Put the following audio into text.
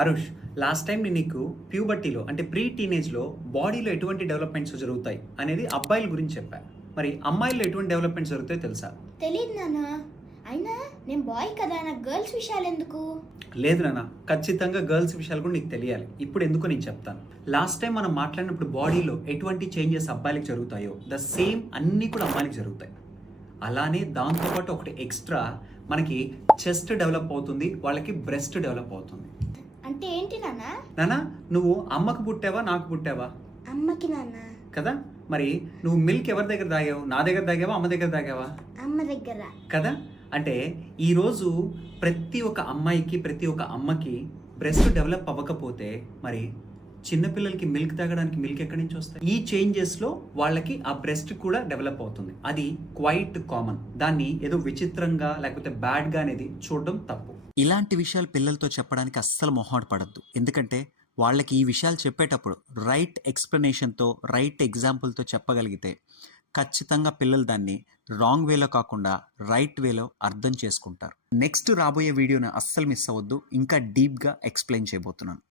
Aarush, last time నేను నీకు ప్యూబర్టీలో అంటే ప్రీ టీనేజ్లో బాడీలో ఎటువంటి డెవలప్మెంట్స్ జరుగుతాయి అనేది అబ్బాయిల గురించి చెప్పాను. మరి అమ్మాయిల్లో ఎటువంటి డెవలప్మెంట్స్ జరుగుతాయో తెలుసా? తెలియదు నాన్న. అయినా నేను బాయ్ కదా, నాకు గర్ల్స్ విషయాలు ఎందుకు? లేదు నాన్న, ఖచ్చితంగా గర్ల్స్ విషయాలు కూడా నీకు తెలియాలి. ఇప్పుడు ఎందుకు నేను చెప్తాను. లాస్ట్ టైం మనం మాట్లాడినప్పుడు బాడీలో ఎటువంటి చేంజెస్ అబ్బాయిలకు జరుగుతాయో ద సేమ్ అన్నీ కూడా అమ్మాయిలకు జరుగుతాయి. అలానే దాంతోపాటు ఒకటి ఎక్స్ట్రా మనకి చెస్ట్ డెవలప్ అవుతుంది, వాళ్ళకి బ్రెస్ట్ డెవలప్ అవుతుంది. అంటే ఏంటి నాన్న? నాన్న, నువ్వు అమ్మకు పుట్టావా నాకు పుట్టావా? అమ్మకి నాన్న. కదా, మరి నువ్వు మిల్క్ ఎవరి దగ్గర తాగావు? నా దగ్గర తాగావా, అమ్మ దగ్గర తాగావా? అమ్మ దగ్గర. కదా, అంటే ఈరోజు ప్రతి ఒక్క అమ్మాయికి ప్రతి ఒక్క అమ్మకి బ్రెస్ట్ డెవలప్ అవ్వకపోతే మరి చిన్నపిల్లలకి మిల్క్ తాగడానికి మిల్క్ ఎక్కడి నుంచి వస్తాయి? ఈ చేంజెస్లో వాళ్ళకి ఆ బ్రెస్ట్ కూడా డెవలప్ అవుతుంది. అది క్వైట్ కామన్. దాన్ని ఏదో విచిత్రంగా లేకపోతే బ్యాడ్గా అనేది చూడడం తప్పు. ఇలాంటి విషయాలు పిల్లలతో చెప్పడానికి అస్సలు మొహాట పడద్దు. ఎందుకంటే వాళ్ళకి ఈ విషయాలు చెప్పేటప్పుడు రైట్ ఎక్స్ప్లెనేషన్తో రైట్ ఎగ్జాంపుల్తో చెప్పగలిగితే ఖచ్చితంగా పిల్లలు దాన్ని రాంగ్ వేలో కాకుండా రైట్ వేలో అర్థం చేసుకుంటారు. నెక్స్ట్ రాబోయే వీడియోని అస్సలు మిస్ అవ్వద్దు. ఇంకా డీప్గా ఎక్స్ప్లెయిన్ చేయబోతున్నాను.